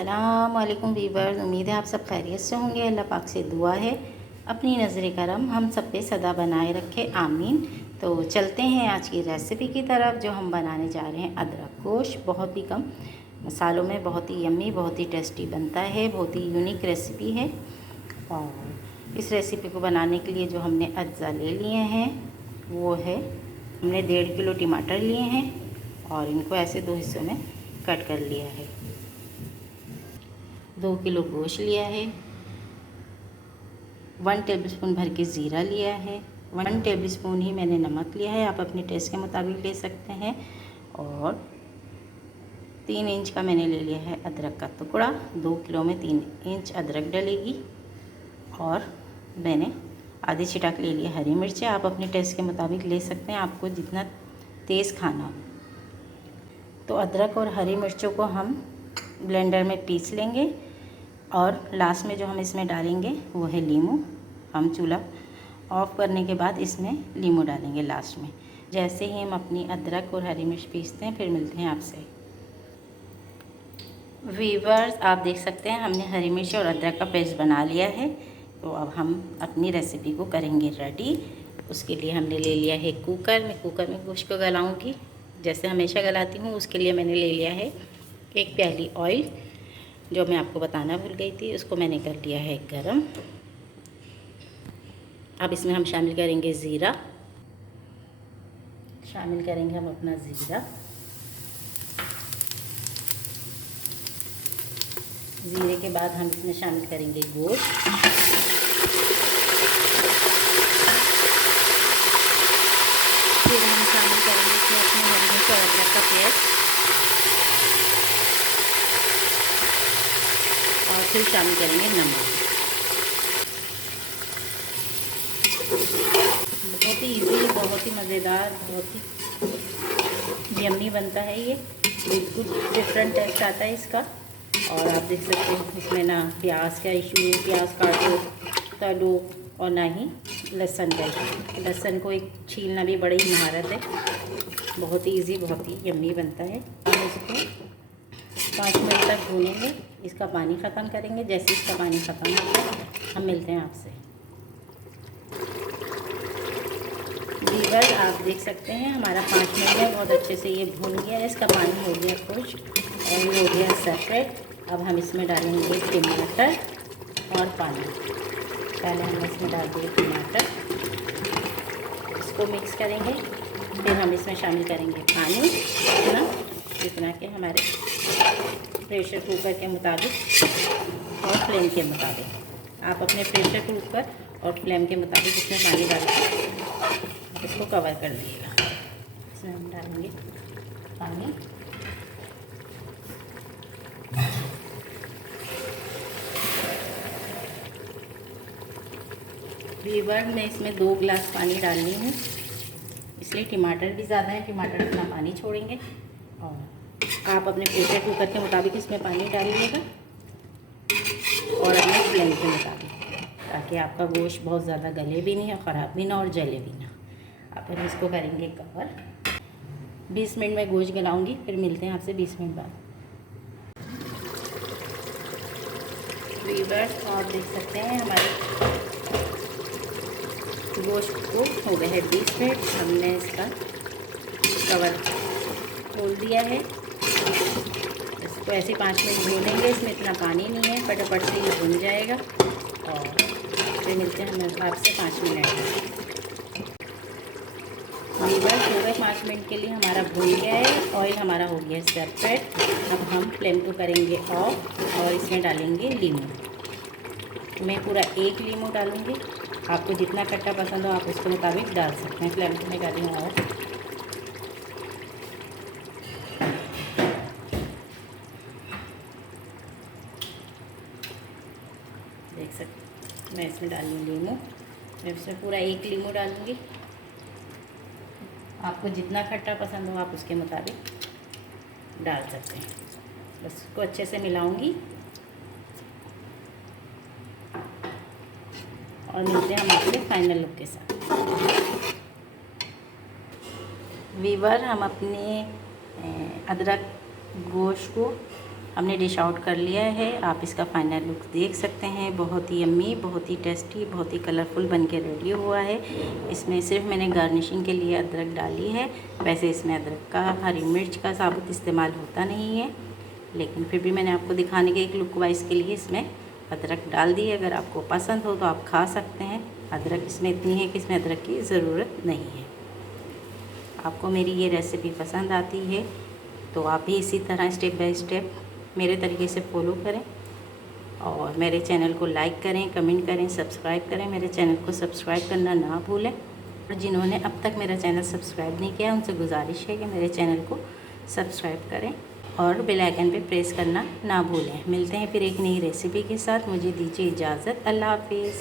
अस्सलाम वालेकुम वीवर्स, उम्मीद है आप सब खैरियत से होंगे। अल्लाह पाक से दुआ है अपनी नज़र करम हम सब पे सदा बनाए रखे, आमीन। तो चलते हैं आज की रेसिपी की तरफ, जो हम बनाने जा रहे हैं अदरक गोश्त। बहुत ही कम मसालों में बहुत ही यम्मी, बहुत ही टेस्टी बनता है, बहुत ही यूनिक रेसिपी है। और इस रेसिपी को बनाने के लिए जो हमने अज्जा ले लिए हैं वो है, हमने 1.5 किलो टमाटर लिए हैं और इनको ऐसे 2 हिस्सों में कट कर लिया है। 2 किलो गोश्त लिया है, 1 टेबलस्पून भर के ज़ीरा लिया है, 1 टेबलस्पून ही मैंने नमक लिया है, आप अपने टेस्ट के मुताबिक ले सकते हैं। और 3 इंच का मैंने ले लिया है अदरक का टुकड़ा। 2 किलो में 3 इंच अदरक डलेगी। और मैंने आधी छिटाक ले लिया हरी मिर्चें, आप अपने टेस्ट के मुताबिक ले सकते हैं, आपको जितना तेज़ खाना हो। तो अदरक और हरी मिर्चों को हम ब्लेंडर में पीस लेंगे। और लास्ट में जो हम इसमें डालेंगे वो है लीमू। हम चूल्हा ऑफ करने के बाद इसमें लीमू डालेंगे लास्ट में। जैसे ही हम अपनी अदरक और हरी मिर्च पीसते हैं फिर मिलते हैं आपसे। वीवर्स, आप देख सकते हैं हमने हरी मिर्च और अदरक का पेस्ट बना लिया है। तो अब हम अपनी रेसिपी को करेंगे रेडी। उसके लिए हमने ले लिया है कुकर। मैं कुकर में गोश्त को गलाऊंगी जैसे हमेशा गलाती हूँ। उसके लिए मैंने ले लिया है 1 प्याली ऑयल, जो मैं आपको बताना भूल गई थी। उसको मैंने कर लिया है गरम। अब इसमें हम शामिल करेंगे ज़ीरा। शामिल करेंगे हम अपना ज़ीरा। ज़ीरे के बाद हम इसमें शामिल करेंगे गोश्त। फिर हम शामिल करेंगे इसमें अपने हरी मिर्च और अदरक का पेस्ट। और फिर शामिल करेंगे नमक। बहुत ही इजी, बहुत ही मज़ेदार, बहुत ही यम्मी बनता है ये। बिल्कुल डिफरेंट टेस्ट आता है इसका। और आप देख सकते हैं इसमें ना प्याज का इशू, प्याज काटो तलो, और ना ही लहसुन का इशू। लहसुन को एक छीलना भी बड़ी महारत है। बहुत ही इजी, बहुत ही यम्मी बनता है। हम इसको 5 मिनट तक भूनेंगे, इसका पानी ख़त्म करेंगे। जैसे इसका पानी ख़त्म होगा हम मिलते हैं आपसे। वीवर, आप देख सकते हैं हमारा 5 मिनट में बहुत अच्छे से ये भून गया है। इसका पानी हो गया खुश्क और ये हो गया सेपरेट। अब हम इसमें डालेंगे टमाटर और पानी। पहले हम इसमें डाल देंगे टमाटर, इसको मिक्स करेंगे। फिर हम इसमें शामिल करेंगे पानी, जितना कि हमारे प्रेशर कुकर के मुताबिक और फ्लेम के मुताबिक। आप अपने प्रेशर कुकर और फ्लेम के मुताबिक इसमें पानी डाल के इसको कवर कर दीजिएगा। इसमें हम डालेंगे पानी। वीवर, मैं इसमें 2 गिलास पानी डालनी हूँ, इसलिए टमाटर भी ज़्यादा है, टमाटर अपना पानी छोड़ेंगे। और आप अपने प्रेशर कुकर के मुताबिक इसमें पानी डालिएगा और अपने फ्लेम के मुताबिक, ताकि आपका गोश्त बहुत ज़्यादा गले भी नहीं और ख़राब भी ना और जले भी ना। आप हम इसको करेंगे कवर। 20 मिनट में गोश्त गलाऊंगी, फिर मिलते हैं आपसे 20 मिनट बाद। वीवर्स, आप देख सकते हैं हमारे गोश्त को हो गए है 20 मिनट। हमने इसका कवर खोल दिया है। इसको ऐसे 5 मिनट भूनेंगे। इसमें इतना पानी नहीं है, फटाफट से ये भून जाएगा। और फिर मिलते हैं हम आपसे 5 मिनट में। वीवर्स, हो गए 5 मिनट के लिए हमारा भून गया है। ऑयल हमारा हो गया है सेपरेट। अब हम फ्लेम को करेंगे ऑफ और इसमें डालेंगे लीमू। मैं पूरा 1 लीमू डालूँगी। आपको जितना खट्टा पसंद हो आप उसके मुताबिक डाल सकते हैं। फ्लेम को मैं कर रही हूँ ऑफ। देख सकते मैं इसमें डाल लूँ लीमू। मैं इसमें पूरा 1 लीमू डालूँगी। आपको जितना खट्टा पसंद हो आप उसके मुताबिक डाल सकते हैं। बस इसको अच्छे से मिलाऊंगी और मिलते हैं हम आपसे फाइनल लुक के साथ। वीवर, हम अपने अदरक गोश्त को हमने डिश आउट कर लिया है। आप इसका फाइनल लुक देख सकते हैं। बहुत ही यम्मी, बहुत ही टेस्टी, बहुत ही कलरफुल बन के रेडी हुआ है। इसमें सिर्फ मैंने गार्निशिंग के लिए अदरक डाली है। वैसे इसमें अदरक का, हरी मिर्च का साबुत इस्तेमाल होता नहीं है, लेकिन फिर भी मैंने आपको दिखाने के एक लुक वाइज के लिए इसमें अदरक डाल दी है। अगर आपको पसंद हो तो आप खा सकते हैं। अदरक इसमें इतनी है कि इसमें अदरक की ज़रूरत नहीं है। आपको मेरी ये रेसिपी पसंद आती है तो आप भी इसी तरह स्टेप बाय स्टेप मेरे तरीके से फॉलो करें और मेरे चैनल को लाइक करें, कमेंट करें, सब्सक्राइब करें। मेरे चैनल को सब्सक्राइब करना ना भूलें। और जिन्होंने अब तक मेरा चैनल सब्सक्राइब नहीं किया उनसे गुजारिश है कि मेरे चैनल को सब्सक्राइब करें और बेल आइकन पे प्रेस करना ना भूलें। मिलते हैं फिर एक नई रेसिपी के साथ। मुझे दीजिए इजाज़त। अल्लाह हाफिज़।